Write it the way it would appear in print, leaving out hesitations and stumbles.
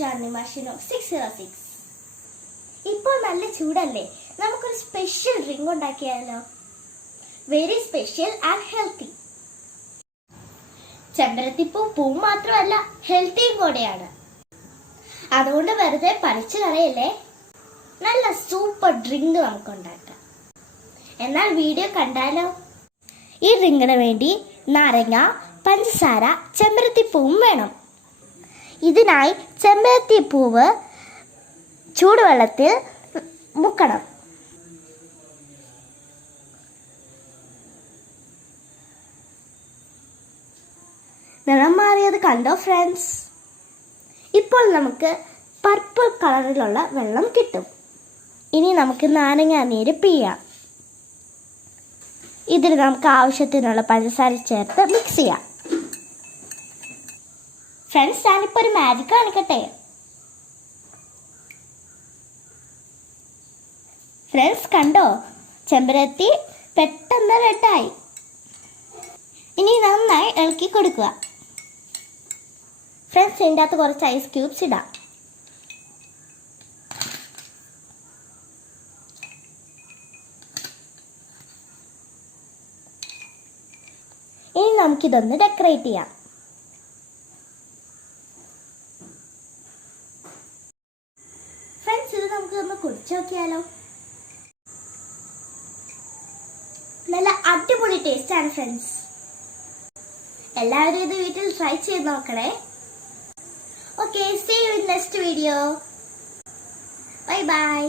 Journey Machine 606. ഇപ്പോൾ നല്ല ചൂടല്ലേ, നമുക്കൊരു സ്പെഷ്യൽ ഡ്രിങ്ക് ഉണ്ടാക്കിയാലോ? Very special and healthy. ചെമ്പരത്തിപ്പൂ മാത്രമല്ല, ഹെൽത്തിയും കൂടെയാണ്. അതുകൊണ്ട് വെറുതെ പറിച്ചു കളയല്ലേ, നല്ല സൂപ്പർ ഡ്രിങ്ക് നമുക്ക് ഉണ്ടാക്കാം. എന്നാൽ വീഡിയോ കണ്ടാലോ? ഈ ഡ്രിങ്കിന് വേണ്ടി നാരങ്ങ, പഞ്ചസാര, ചെമ്പരത്തിപ്പൂവും വേണം. ഇതിനായി ചെമ്പരത്തിപ്പൂവ് ചൂടുവെള്ളത്തിൽ മുക്കണം. നിറം മാറിയത് കണ്ടോ ഫ്രണ്ട്സ്? ഇപ്പോൾ നമുക്ക് പർപ്പിൾ കളറിലുള്ള വെള്ളം കിട്ടും. ഇനി നമുക്ക് നാരങ്ങ നീര് പിഴിയാം. ഇതിൽ നമുക്ക് ആവശ്യത്തിനുള്ള പഞ്ചസാര ചേർത്ത് മിക്സ് ചെയ്യാം. ഫ്രണ്ട്സ്, ഞാനിപ്പോൾ ഒരു മാജിക് കാണിക്കട്ടെ. ഫ്രണ്ട്സ് കണ്ടോ, ചെമ്പരത്തി പെട്ടെന്ന് റെഡായി. ഇനി നന്നായി ഇളക്കി കൊടുക്കുക. ഫ്രണ്ട്സ്, ഇതിൻ്റെ അകത്ത് കുറച്ച് ഐസ് ക്യൂബ്സ് ഇടാം. ഇനി നമുക്കിതൊന്ന് ഡെക്കറേറ്റ് ചെയ്യാം. ഫ്രണ്ട്സ്, ഇത് നമുക്കൊന്ന് കുടിച്ചു നോക്കിയാലോ? നല്ല അടിപൊളി ടേസ്റ്റ് ആണ് ഫ്രണ്ട്സ്. എല്ലാവരും ഇത് വീട്ടിൽ ട്രൈ ചെയ്ത് നോക്കണേ. Okay, see you in next video. Bye bye.